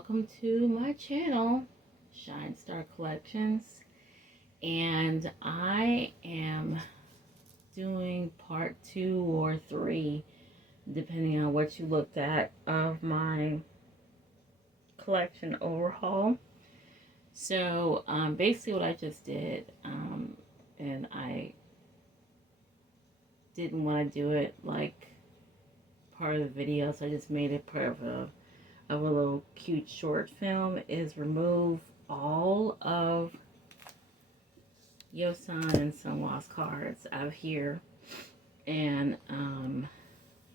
welcome to my channel, Shine Star Collections, and I am doing part 2 or 3, depending on what you looked at, of my collection overhaul. So basically what I just did, and I didn't want to do it like part of the video, so I just made it part of a little cute short film, is remove all of Yeosang and Seonghwa's cards out of here. And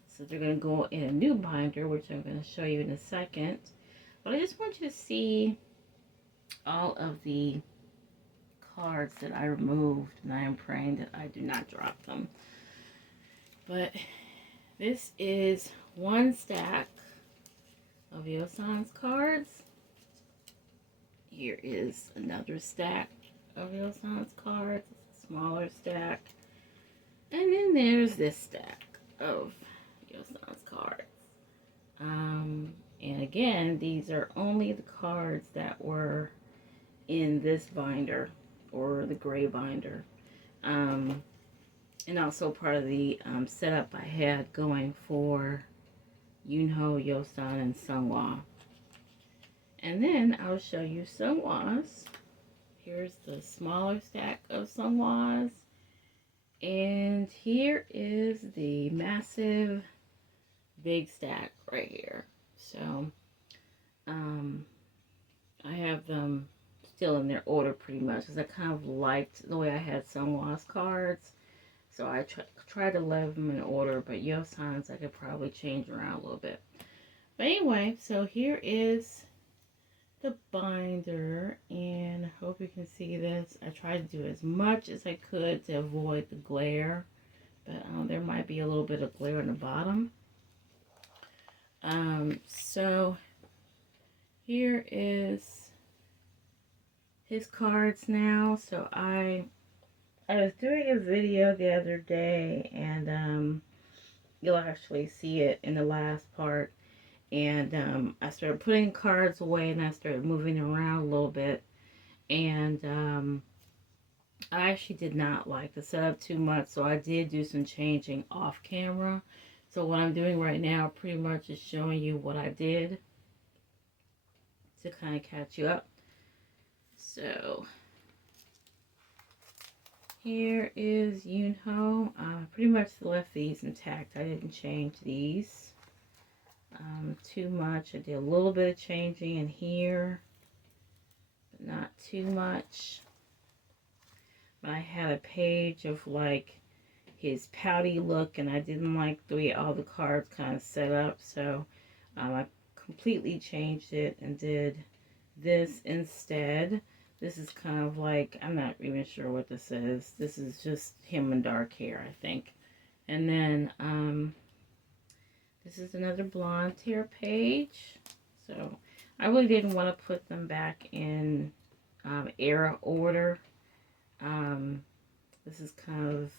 so they're going to go in a new binder, which I'm going to show you in a second. But I just want you to see all of the cards that I removed, and I am praying that I do not drop them. But this is one stack of Yeosang's cards. Here is another stack of Yeosang's cards, a smaller stack. And then there's this stack of Yeosang's cards. And again, these are only the cards that were in this binder, or the gray binder. And also part of the setup I had going for Yeonho, Yeosang, and Seonghwa. And then I'll show you Seonghwa's. Here's the smaller stack of Seonghwa's. And here is the massive big stack right here. So I have them still in their order pretty much, because I kind of liked the way I had Seonghwa's cards. So I tried to leave them in order, but Yeosang's I could probably change around a little bit. But anyway, so here is the binder, and I hope you can see this. I tried to do as much as I could to avoid the glare, but there might be a little bit of glare on the bottom. So here is his cards now. So I was doing a video the other day, and you'll actually see it in the last part. And I started putting cards away, and I started moving around a little bit. And I actually did not like the setup too much, so I did do some changing off camera. So what I'm doing right now pretty much is showing you what I did to kind of catch you up. So here is Yeonho. Pretty much left these intact. I didn't change these too much. I did a little bit of changing in here, but not too much. But I had a page of like his pouty look, and I didn't like the way all the cards kind of set up, so I completely changed it and did this instead. This is kind of like, I'm not even sure what this is. This is just him in dark hair, I think. And then this is another blonde hair page. So I really didn't want to put them back in era order. This is kind of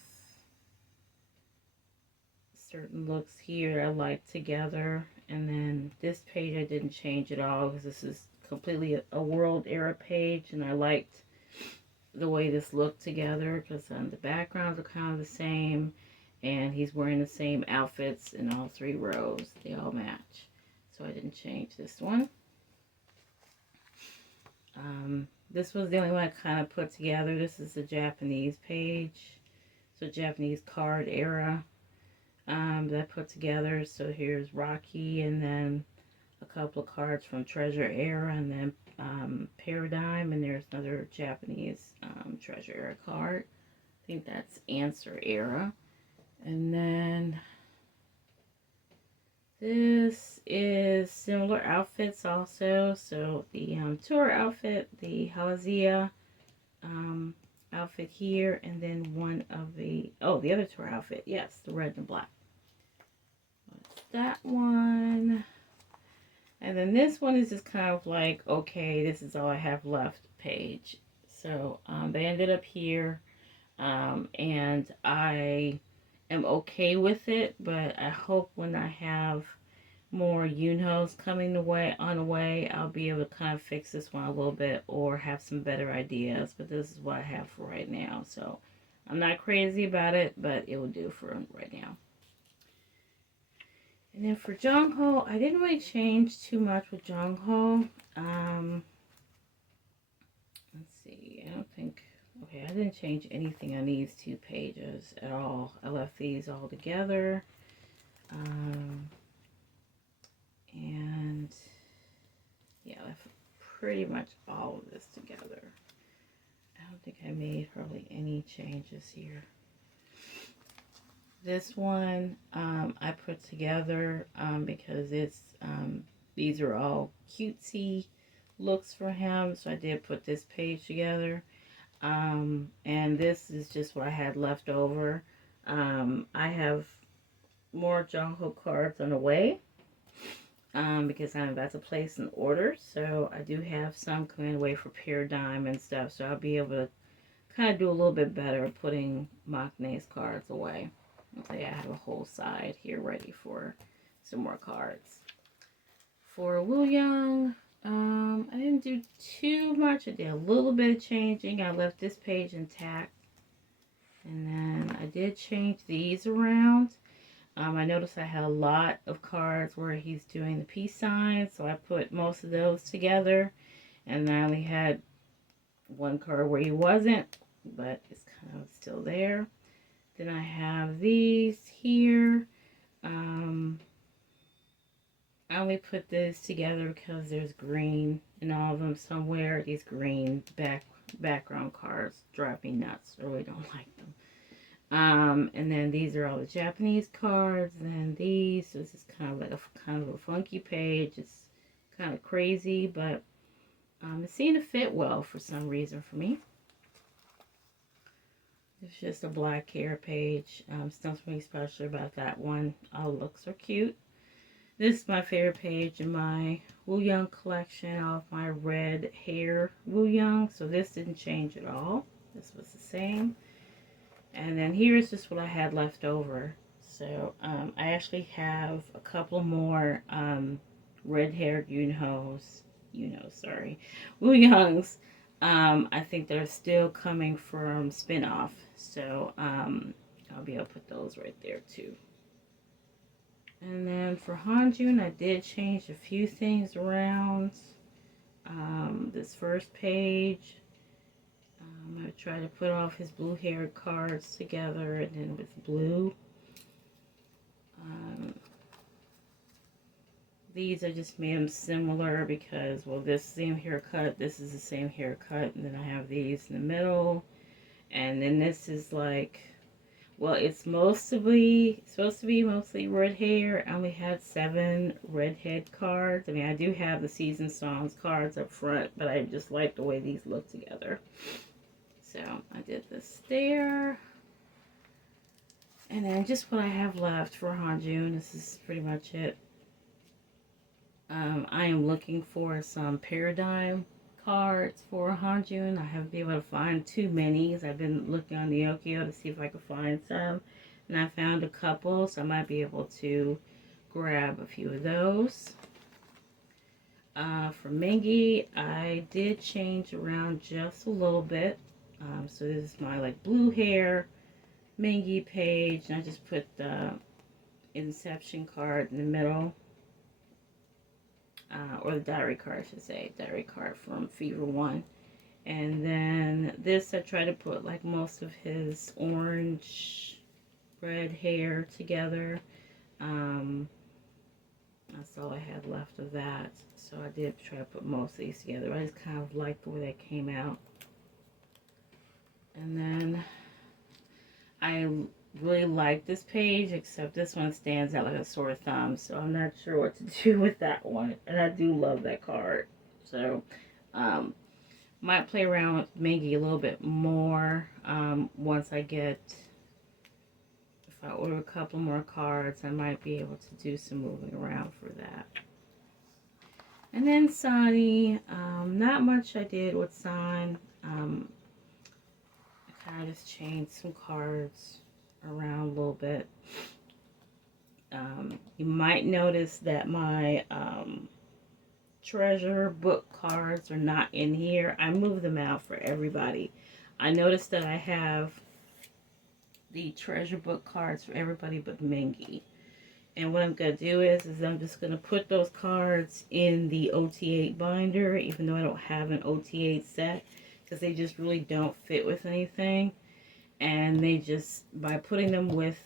certain looks here I like together. And then this page I didn't change at all, because this is completely a world era page, and I liked the way this looked together, because the backgrounds are kind of the same, and he's wearing the same outfits in all 3 rows. They all match, so I didn't change this one. This was the only one I kind of put together. This is the Japanese page, so Japanese card era that I put together. So here's Rocky, and then a couple of cards from Treasure era, and then Paradigm, and there's another Japanese Treasure era card. I think that's Answer era. And then this is similar outfits also. So the tour outfit, the Halazia outfit here, and then one of the other tour outfit, yes, the red and black. What's that one? And then this one is just kind of like, okay, this is all I have left page. So they ended up here, and I am okay with it, but I hope when I have more Yunho's coming on the way, I'll be able to kind of fix this one a little bit or have some better ideas. But this is what I have for right now. So I'm not crazy about it, but it will do for right now. And then for Seonghwa, I didn't really change too much with Seonghwa. Let's see, I don't think, okay, I didn't change anything on these 2 pages at all. I left these all together. And yeah, I left pretty much all of this together. I don't think I made hardly any changes here. This one I put together because it's these are all cutesy looks for him, so I did put this page together. And this is just what I had left over. I have more Seonghwa cards on the way because I'm about to place an order, so I do have some coming away for Paradigm and stuff, so I'll be able to kind of do a little bit better putting Maknae's cards away. Okay, I have a whole side here ready for some more cards. For Wooyoung, I didn't do too much. I did a little bit of changing. I left this page intact. And then I did change these around. I noticed I had a lot of cards where he's doing the peace sign, so I put most of those together. And I only had one card where he wasn't, but it's kind of still there. Then I have these here. I only put this together because there's green in all of them somewhere. These green background cards drive me nuts. I really don't like them. And then these are all the Japanese cards. And then these. This is kind of like a funky page. It's kind of crazy, but it seemed to fit well for some reason for me. It's just a black hair page. Something special about that one. All looks are cute. This is my favorite page in my Wooyoung collection of my red hair Wooyoung. So this didn't change at all. This was the same. And then here's just what I had left over. So I actually have a couple more red-haired Wooyoungs. I think they're still coming from spin-off. So I'll be able to put those right there too. And then for Hanjun, I did change a few things around. This first page, I tried to put all of his blue-haired cards together and then with blue. These I just made them similar because, well, this same haircut, this is the same haircut, and then I have these in the middle. And then this is like, well, it's supposed to be mostly red hair. I only had 7 redhead cards. I mean, I do have the Season Songs cards up front, but I just like the way these look together. So I did this there. And then just what I have left for Hanjun. This is pretty much it. I am looking for some Paradigm cards for Hanjun. I haven't been able to find too many because I've been looking on the Okio to see if I could find some. And I found a couple, so I might be able to grab a few of those. For Mingi, I did change around just a little bit. So this is my like blue hair Mingi page, and I just put the Inception card in the middle. Or the diary card, I should say. Diary card from Fever 1. And then this, I try to put like most of his orange red hair together. That's all I had left of that. So I did try to put most of these together. I just kind of like the way they came out. And then I really like this page, except this one stands out like a sore thumb, so I'm not sure what to do with that one. And I do love that card, so might play around with Mingi a little bit more once I get, if I order a couple more cards, I might be able to do some moving around for that. And then Sunny, not much I did with Sun. I kind of just changed some cards around a little bit. You might notice that my treasure book cards are not in here. I moved them out for everybody. I noticed that I have the treasure book cards for everybody but Mingy. And what I'm going to do is I'm just going to put those cards in the OT8 binder, even though I don't have an OT8 set, because they just really don't fit with anything. And they just, by putting them with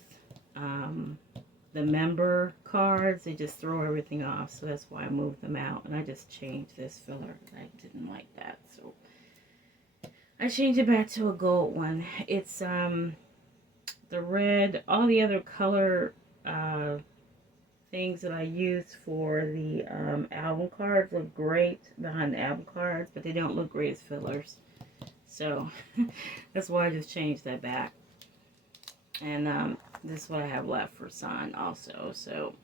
the member cards, they just throw everything off. So that's why I moved them out. And I just changed this filler. I didn't like that. So I changed it back to a gold one. It's the red, all the other color things that I use for the album cards look great behind the album cards, but they don't look great as fillers. So that's why I just changed that back. And this is what I have left for sign also. So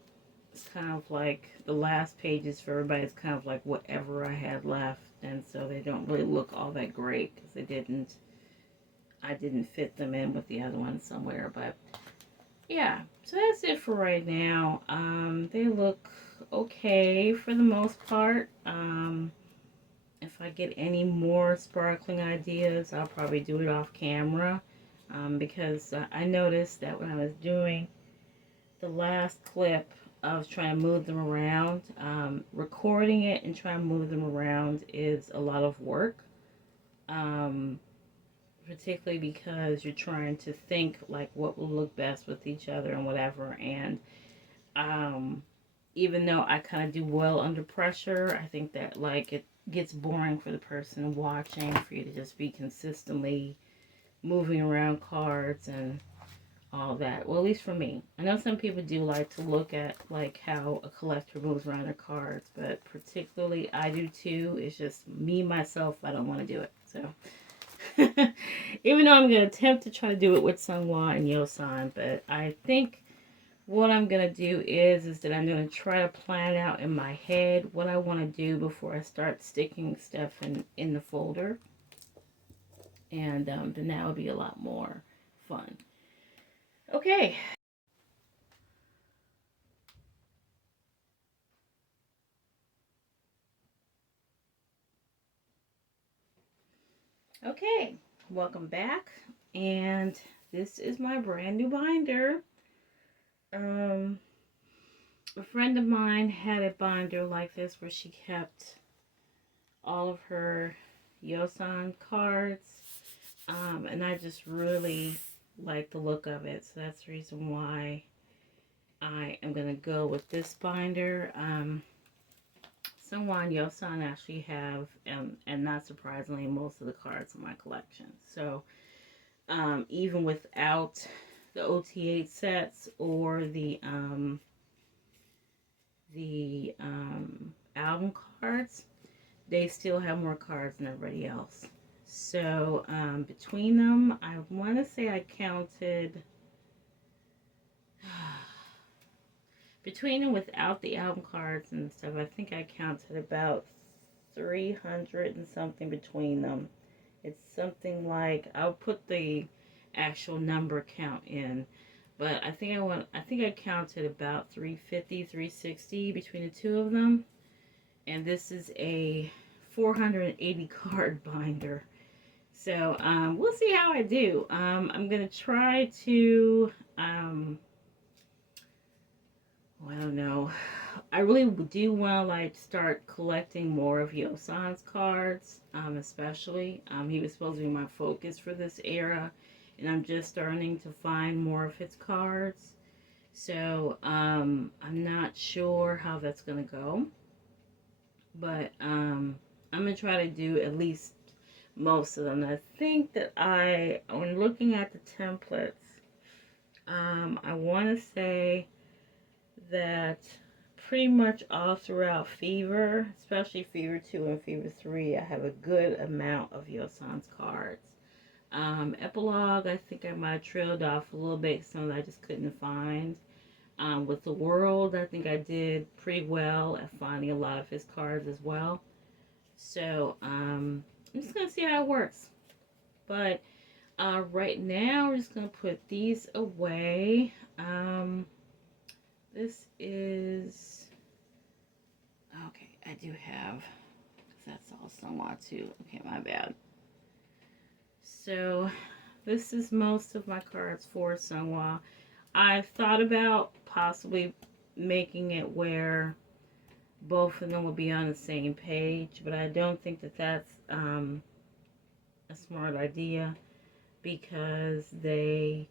it's kind of like the last pages for everybody. It's kind of like whatever I had left, and so they don't really look all that great because I didn't fit them in with the other ones somewhere. But yeah, so that's it for right now. They look okay for the most part. If I get any more sparkling ideas, I'll probably do it off camera. Because I noticed that when I was doing the last clip, I was trying to move them around. Recording it and trying to move them around is a lot of work. Particularly because you're trying to think like what will look best with each other and whatever. And even though I kind of do well under pressure, I think that like it gets boring for the person watching for you to just be consistently moving around cards and all that. Well, at least for me. I know some people do like to look at like how a collector moves around their cards, but particularly I do too. It's just me, myself, I don't want to do it. So even though I'm going to attempt to try to do it with Seonghwa and Yeosang, but I think what I'm going to do is that I'm going to try to plan out in my head what I want to do before I start sticking stuff in the folder. And then that would be a lot more fun. Okay. Okay, welcome back. And this is my brand new binder. A friend of mine had a binder like this where she kept all of her Yeosang cards. And I just really like the look of it. So that's the reason why I am going to go with this binder. Seonghwa and Yeosang actually have, and not surprisingly, most of the cards in my collection. So even without the OT8 sets or the album cards, they still have more cards than everybody else. So between them, I want to say I counted between them without the album cards and stuff. I think I counted about 300 and something between them. It's something like, I'll put the actual number count in, but I think I counted about 350, 360 between the two of them. And this is a 480 card binder. So we'll see how I do. I'm gonna try to I don't know. I really do want to like start collecting more of Yeosang's cards, especially. He was supposed to be my focus for this era, and I'm just starting to find more of his cards. So I'm not sure how that's gonna go, but I'm gonna try to do at least most of them. I think that when looking at the templates, I want to say that pretty much all throughout Fever, especially Fever 2 and Fever 3, I have a good amount of Yeosang's cards. Epilogue, I think I might have trailed off a little bit, some that I just couldn't find. With the World, I think I did pretty well at finding a lot of his cards as well. So, I'm just going to see how it works. But right now, we're just going to put these away. this is, okay, I do have, that's all Seonghwa too. Okay, my bad. So this is most of my cards for Seonghwa. I've thought about possibly making it where both of them will be on the same page, but I don't think that that's a smart idea because they,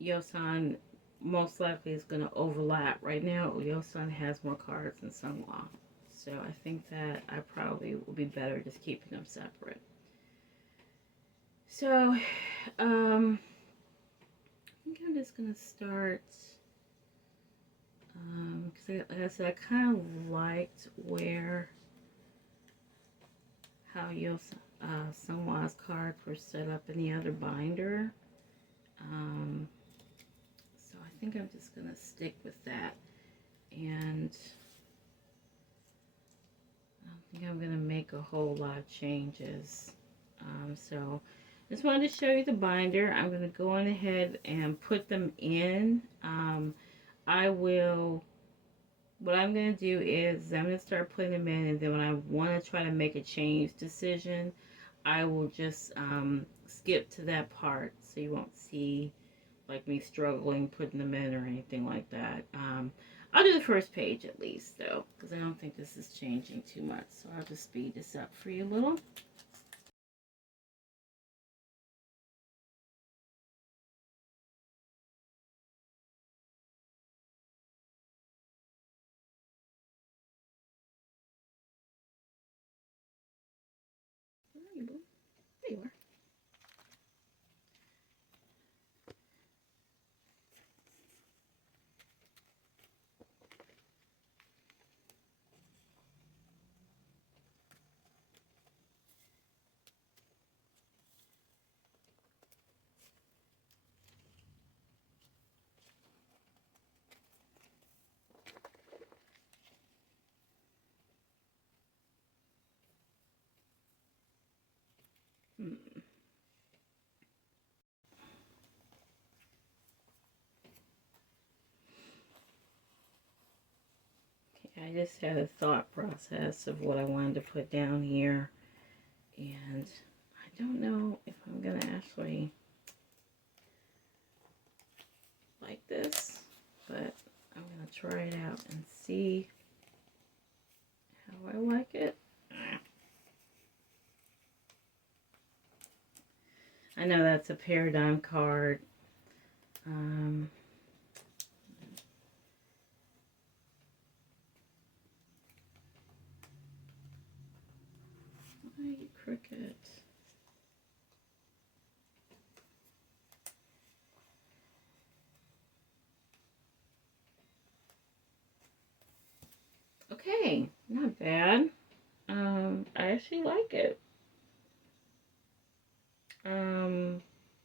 Yeosang most likely is going to overlap. Right now, Yeosang has more cards than Seonghwa. So I think that I probably will be better just keeping them separate. So, I think I'm just going to start, because like I said, I kind of liked how Seonghwa's cards were set up in the other binder. So I think I'm just going to stick with that. And I don't think I'm going to make a whole lot of changes. So just wanted to show you the binder. I'm going to go on ahead and put them in. What I'm going to do is I'm going to start putting them in, and then when I want to try to make a change decision, I will just skip to that part so you won't see like me struggling putting them in or anything like that. I'll do the first page at least though, because I don't think this is changing too much. So I'll just speed this up for you a little. There you are. I just had a thought process of what I wanted to put down here, and I don't know if I'm going to actually like this, but I'm going to try it out and see how I like it. I know that's a paradigm card. Why are you crooked? Okay, not bad. I actually like it.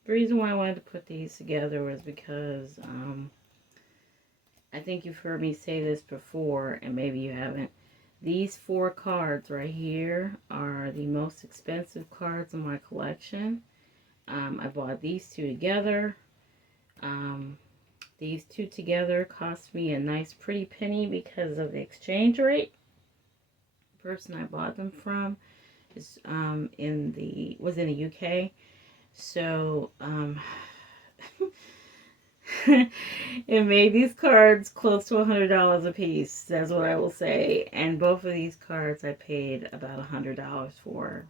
The reason why I wanted to put these together was because I think you've heard me say this before, and maybe you haven't. These 4 cards right here are the most expensive cards in my collection. I bought these 2 together. These 2 together cost me a nice pretty penny because of the exchange rate. The person I bought them from is was in the UK. So it made these cards close to $100 a piece. That's what I will say. And both of these cards I paid about $100 for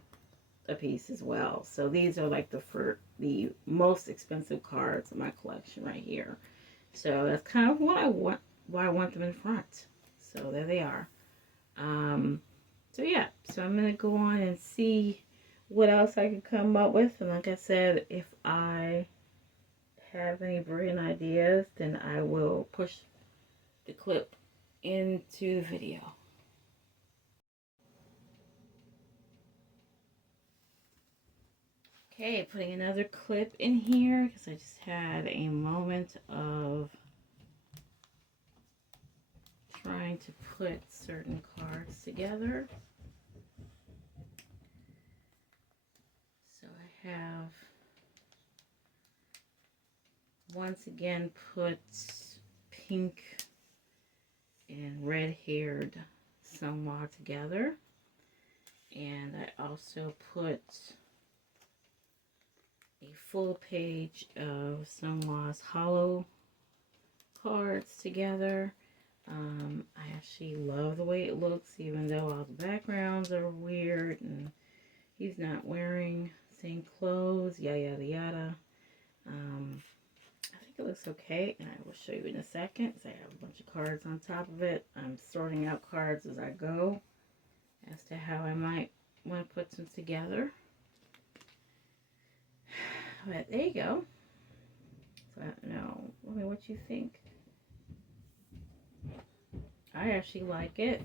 a piece as well. So these are like the most expensive cards in my collection right here. So that's kind of why I want them in front. So there they are. So yeah, so I'm gonna go on and see what else I can come up with. And like I said, if I have any brilliant ideas, then I will push the clip into the video. Okay, putting another clip in here because I just had a moment of trying to put certain cards together. So I have once again put pink and red-haired Seonghwa together. And I also put a full page of Seonghwa's hollow cards together. I actually love the way it looks, even though all the backgrounds are weird and he's not wearing same clothes, yada yada yada. I think it looks okay, and I will show you in a second. So I have a bunch of cards on top of it. I'm sorting out cards as I go as to how I might want to put them together. But there you go. So I don't know. I mean, what you think? I actually like it.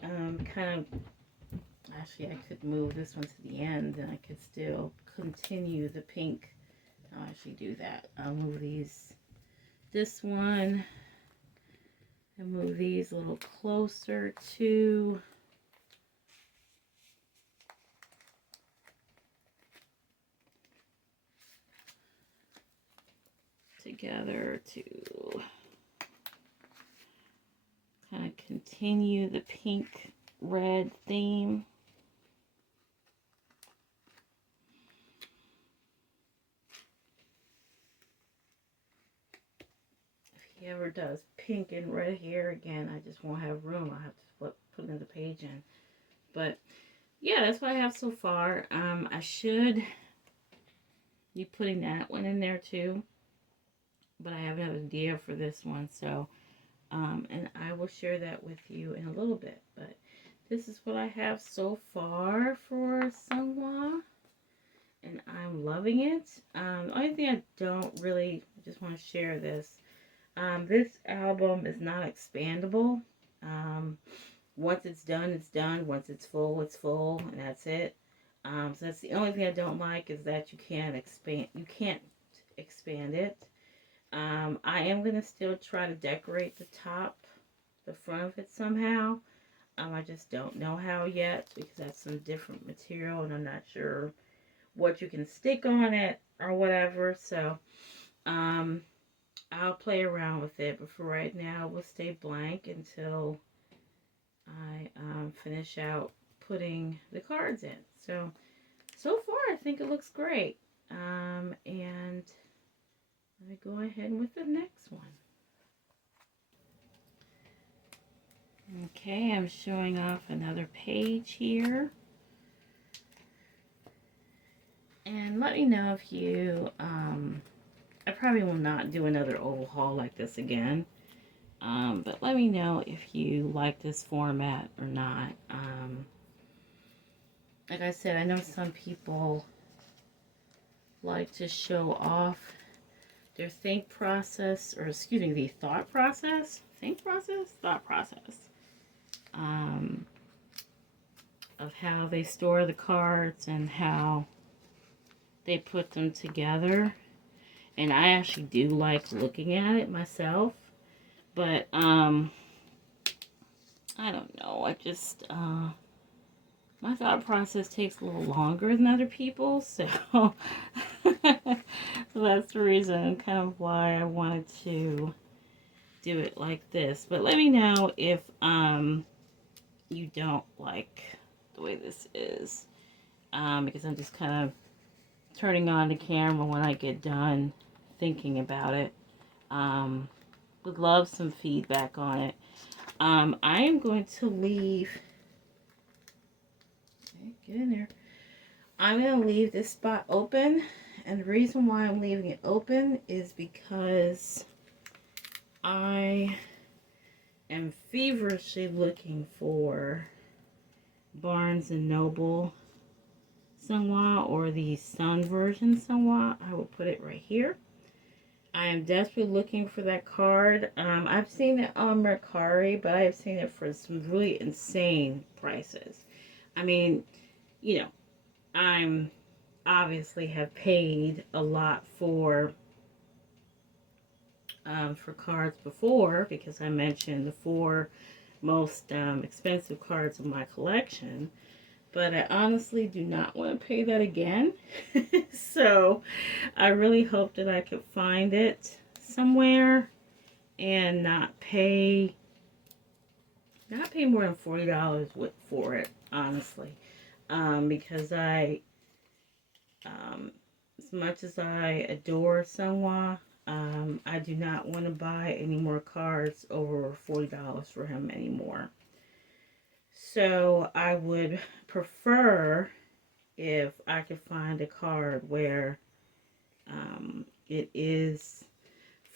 Kind of. Actually, I could move this one to the end, and I could still continue the pink. I'll actually do that. I'll move this one, and move these a little closer to together to kind of continue the pink red theme. If he ever does pink and red hair again, I just won't have room. I'll have to put another page in. But yeah, that's what I have so far. I should be putting that one in there too, but I have an idea for this one, so and I will share that with you in a little bit. But this is what I have so far for Seonghwa, and I'm loving it. The only thing I don't really, I just want to share this. This album is not expandable. Once it's done, it's done. Once it's full, and that's it. So that's the only thing I don't like, is that you can't expand. You can't expand it. I am gonna still try to decorate the front of it somehow. I just don't know how yet, because that's some different material, and I'm not sure what you can stick on it or whatever. So, I'll play around with it. But for right now, we'll stay blank until I finish out putting the cards in. So far, I think it looks great. And let me go ahead with the next one. Okay, I'm showing off another page here. And let me know if you, I probably will not do another overhaul like this again. But let me know if you like this format or not. Like I said, I know some people like to show off their think process, or excuse me, the thought process, thought process, of how they store the cards and how they put them together. And I actually do like looking at it myself, but I don't know, I just my thought process takes a little longer than other people's, so so that's the reason kind of why I wanted to do it like this. But let me know if you don't like the way this is, because I'm just kind of turning on the camera when I get done thinking about it. Would love some feedback on it. I am going to leave, okay, get in there. I'm going to leave this spot open, and the reason why I'm leaving it open is because I am feverishly looking for Barnes & Noble Seonghwa, or the Sun version Seonghwa. I will put it right here. I am desperately looking for that card. I've seen it on Mercari, but I have seen it for some really insane prices. I mean, you know, I'm obviously have paid a lot for cards before, because I mentioned the 4 most expensive cards of my collection. but I honestly do not want to pay that again. So I really hope that I could find it somewhere and not pay more than $40 for it, honestly. Because um, as much as I adore Seonghwa, I do not want to buy any more cards over $40 for him anymore. So I would prefer if I could find a card where it is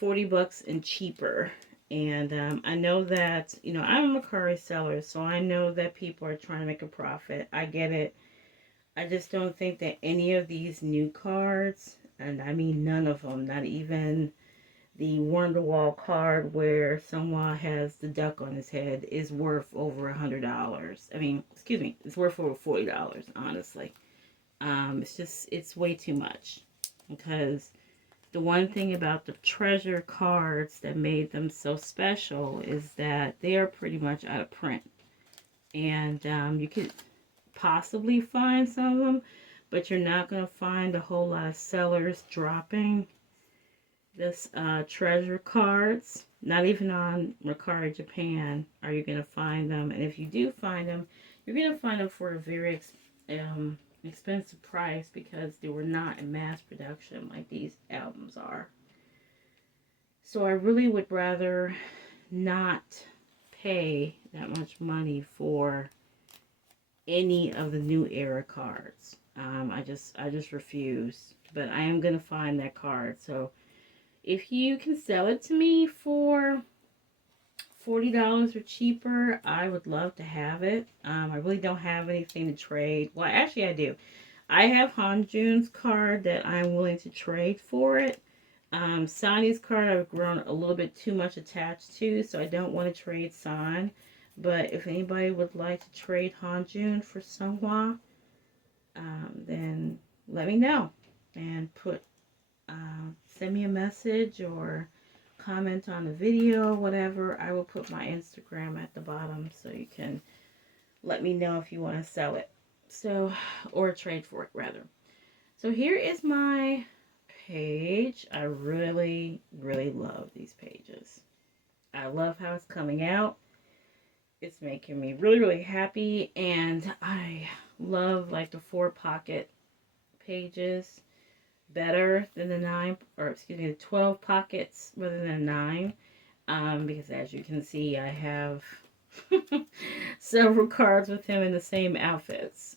$40 and cheaper. And I know that, I'm a Mercari seller, so I know that people are trying to make a profit. I get it. I just don't think that any of these new cards, and I mean none of them, not even the Wonderwall card where someone has the duck on his head, is worth over $100. I mean, excuse me, it's worth over $40, honestly. It's way too much. Because the one thing about the treasure cards that made them so special is that they are pretty much out of print. And you could possibly find some of them, but you're not going to find a whole lot of sellers dropping this treasure cards. Not even on Mercari Japan are you going to find them. And if you do find them, you're going to find them for a very expensive price because they were not in mass production like these albums are. So I really would rather not pay that much money for any of the new era cards. I just refuse. But I am gonna find that card. So if you can sell it to me for $40 or cheaper, I would love to have it. I really don't have anything to trade. Well, actually, I do. I have Hanjun's card that I'm willing to trade for it. Sani's card I've grown a little bit too much attached to, so I don't want to trade San. But if anybody would like to trade Hanjun for Seonghwa, then let me know and send me a message or comment on the video, whatever. I will put my Instagram at the bottom so you can let me know if you want to sell it. So, or trade for it rather. So here is my page. I really, really love these pages. I love how it's coming out. It's making me really, really happy. And I love like the 4-pocket pages better than the 12 pockets rather than 9. Because as you can see, I have several cards with him in the same outfits.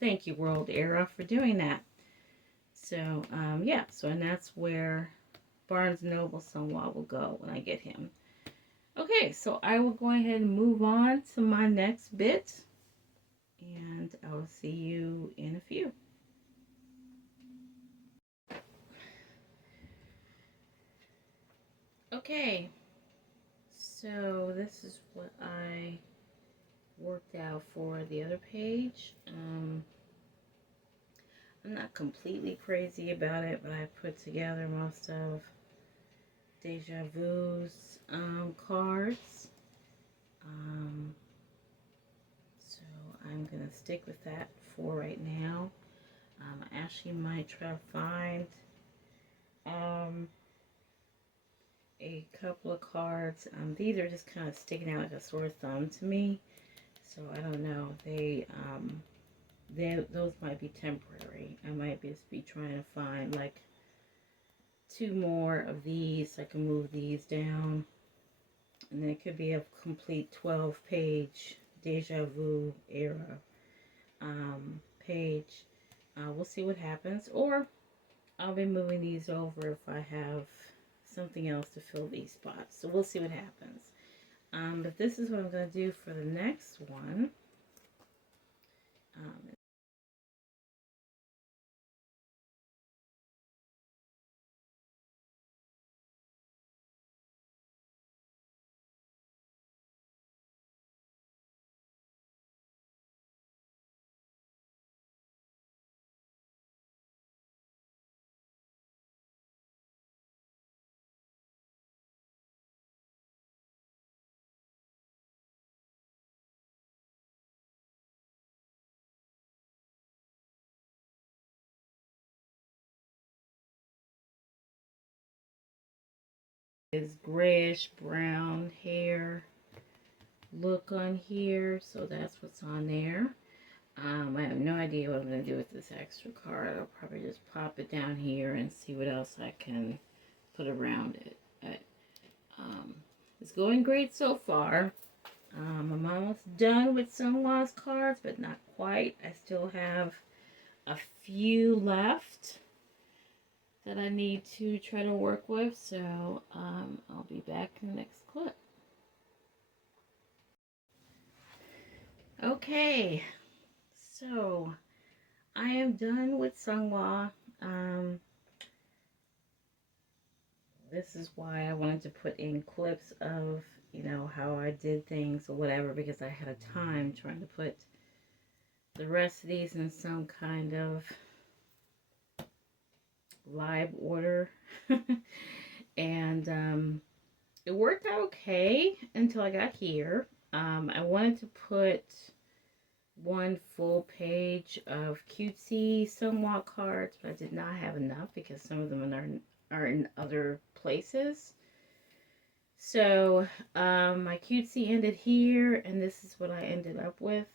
Thank you, World Era, for doing that. So, yeah. So, and that's where Barnes & Noble Seonghwa will go when I get him. Okay, so I will go ahead and move on to my next bit. And I will see you in a few. Okay, so this is what I worked out for the other page. I'm not completely crazy about it, but I put together most of Deja Vu's cards. So I'm going to stick with that for right now. I actually might try to find a couple of cards. These are just kind of sticking out like a sore thumb to me. So I don't know. Those might be temporary. I might just be trying to find like 2 more of these. So I can move these down. And then it could be a complete 12-page Deja Vu era page. We'll see what happens. Or I'll be moving these over if I have something else to fill these spots. So we'll see what happens. But this is what I'm going to do for the next one. Is grayish brown hair look on here, so that's what's on there. I have no idea what I'm going to do with this extra card. I'll probably just pop it down here and see what else I can put around it. But it's going great so far. I'm almost done with Seonghwa's cards, but not quite. I still have a few left that I need to try to work with, so I'll be back in the next clip. Okay, so I am done with Seonghwa. This is why I wanted to put in clips of, you know, how I did things or whatever, because I had a time trying to put the rest of these in some kind of live order. And it worked out okay until I got here. I wanted to put one full page of cutesy Seonghwa cards, but I did not have enough because some of them are in other places. So my cutesy ended here, and this is what I ended up with.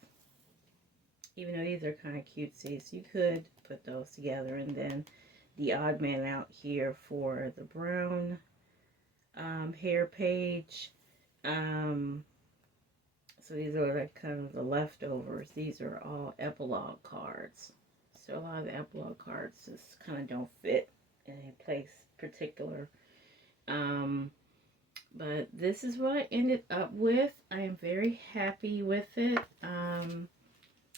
Even though these are kind of cutesy, so you could put those together, and then the odd man out here for the brown hair page. So these are like kind of the leftovers. These are all epilogue cards. So a lot of the epilogue cards just kind of don't fit in a place particular. But this is what I ended up with. I am very happy with it.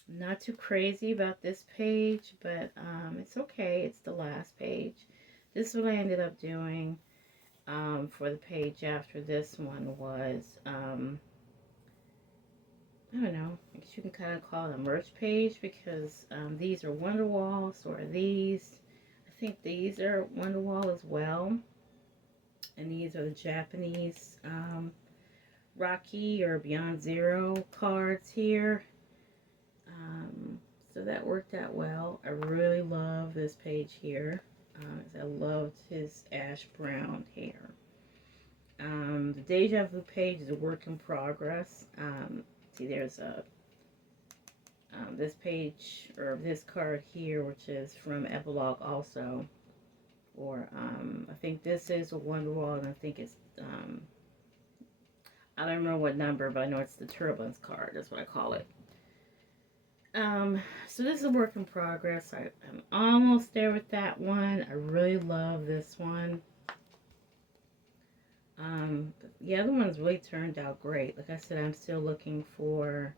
Not too crazy about this page, but it's okay. It's the last page. This is what I ended up doing for the page after this one was, I don't know, I guess you can kind of call it a merch page, because these are Wonderwall, so are these. I think these are Wonderwall as well. And these are the Japanese Rocky or Beyond Zero cards here. So that worked out well. I really love this page here. I loved his ash brown hair. The Deja Vu page is a work in progress. See, there's a this page, or this card here, which is from Epilogue also. Or I think this is a Wonderwall, and I think it's I don't remember what number, but I know it's the Turbulence card. That's what I call it. So this is a work in progress. I'm almost there with that one. I really love this one. The other ones really turned out great. Like I said, I'm still looking for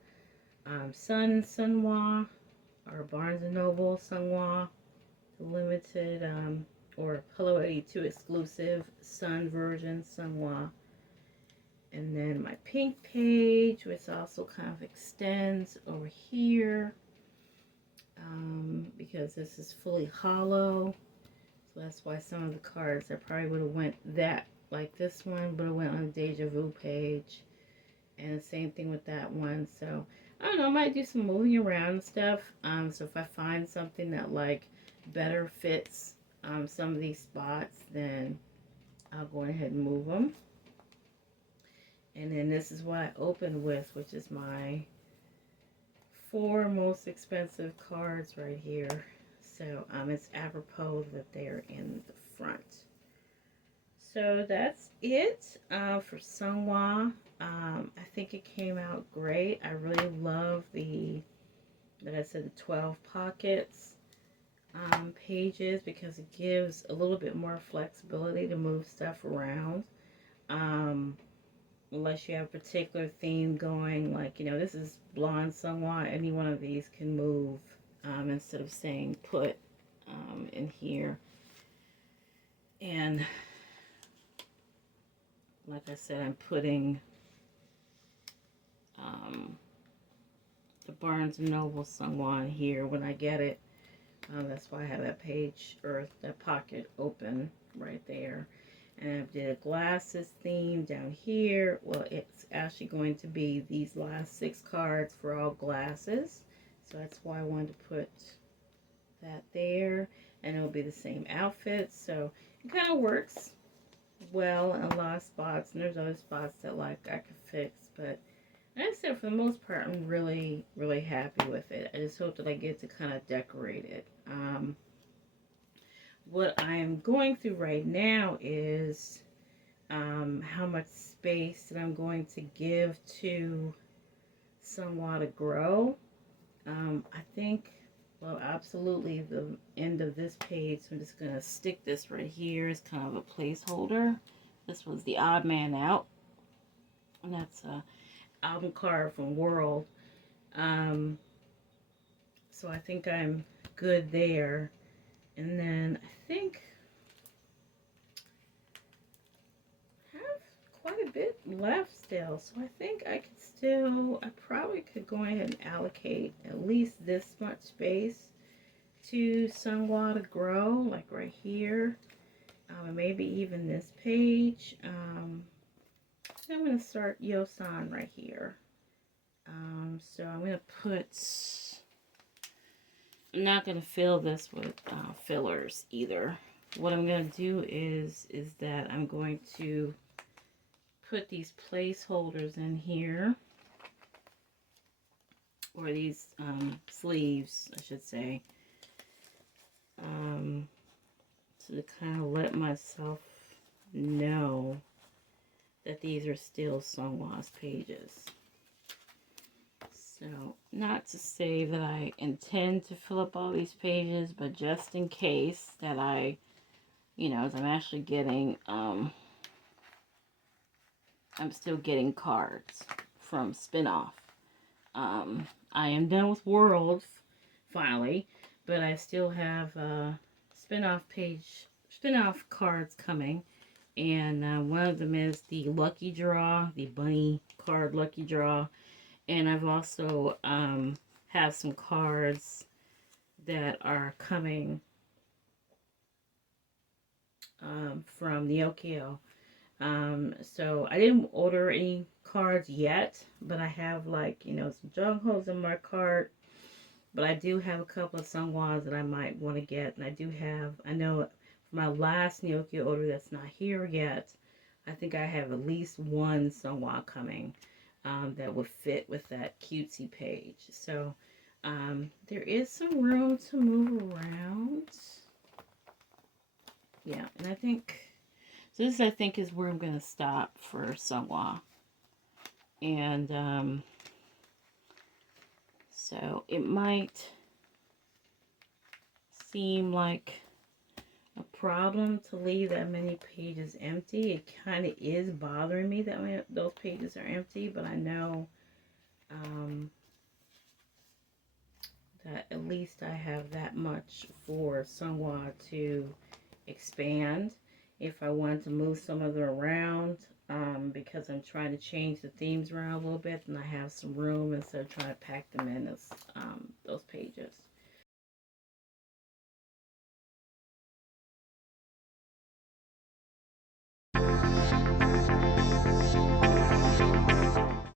Seonghwa, or Barnes & Noble Seonghwa, limited, or Hello 82 exclusive Sun version Seonghwa. And then my pink page, which also kind of extends over here, because this is fully hollow. So that's why some of the cards, I probably would have went that, like this one, would have went on the Deja Vu page. And the same thing with that one. So, I don't know, I might do some moving around and stuff. So if I find something that, like, better fits some of these spots, then I'll go ahead and move them. And then this is what I opened with, which is my 4 most expensive cards right here. So it's apropos that they're in the front. So that's it for Seonghwa. I think it came out great. I really love the 12 pockets pages, because it gives a little bit more flexibility to move stuff around. Unless you have a particular theme going, like, you know, this is blonde Seonghwa, any one of these can move instead of saying put in here. And like I said, I'm putting the Barnes & Noble Seonghwa in here when I get it. That's why I have that page, or that pocket open right there. And I did a glasses theme down here. Well, it's actually going to be these last 6 cards for all glasses. So that's why I wanted to put that there. And it'll be the same outfit. So it kind of works. well in a lot of spots, and there's other spots that like I could fix, but like I said, for the most part, I'm really, really happy with it. I just hope that I get to kind of decorate it. What I'm going through right now is how much space that I'm going to give to Seonghwa to grow. I think, well, absolutely the end of this page, so I'm just going to stick this right here as kind of a placeholder. This was the odd man out, and that's a album card from World. Um, so I think I'm good there. And then I think I have quite a bit left still. So I think I could still, I probably could go ahead and allocate at least this much space to Seonghwa to grow, like right here. And maybe even this page. I'm going to start Yeosang right here. So I'm going to put, I'm not going to fill this with fillers either. What I'm going to do is that I'm going to put these placeholders in here, or these sleeves, I should say, to kind of let myself know that these are still Seonghwa's pages. So, not to say that I intend to fill up all these pages, but just in case that I, you know, as I'm actually getting, I'm still getting cards from Spinoff. I am done with World, finally, but I still have spinoff cards coming, and one of them is the Lucky Draw, the Bunny card Lucky Draw, and I've also have some cards that are coming from the Okio. So I didn't order any cards yet, but I have, like, you know, some Jonghos in my cart. But I do have a couple of Seonghwas that I might want to get. And I do have, I know for my last Nyokyo order that's not here yet, I think I have at least one Seonghwa coming that would fit with that cutesy page. So there is some room to move around. Yeah, and I think, so this I think is where I'm going to stop for Seonghwa. And so it might seem like a problem to leave that many pages empty. It kind of is bothering me that those pages are empty, but I know that at least I have that much for Seonghwa to expand. If I wanted to move some of them around, because I'm trying to change the themes around a little bit, and I have some room instead of trying to pack them in as those pages.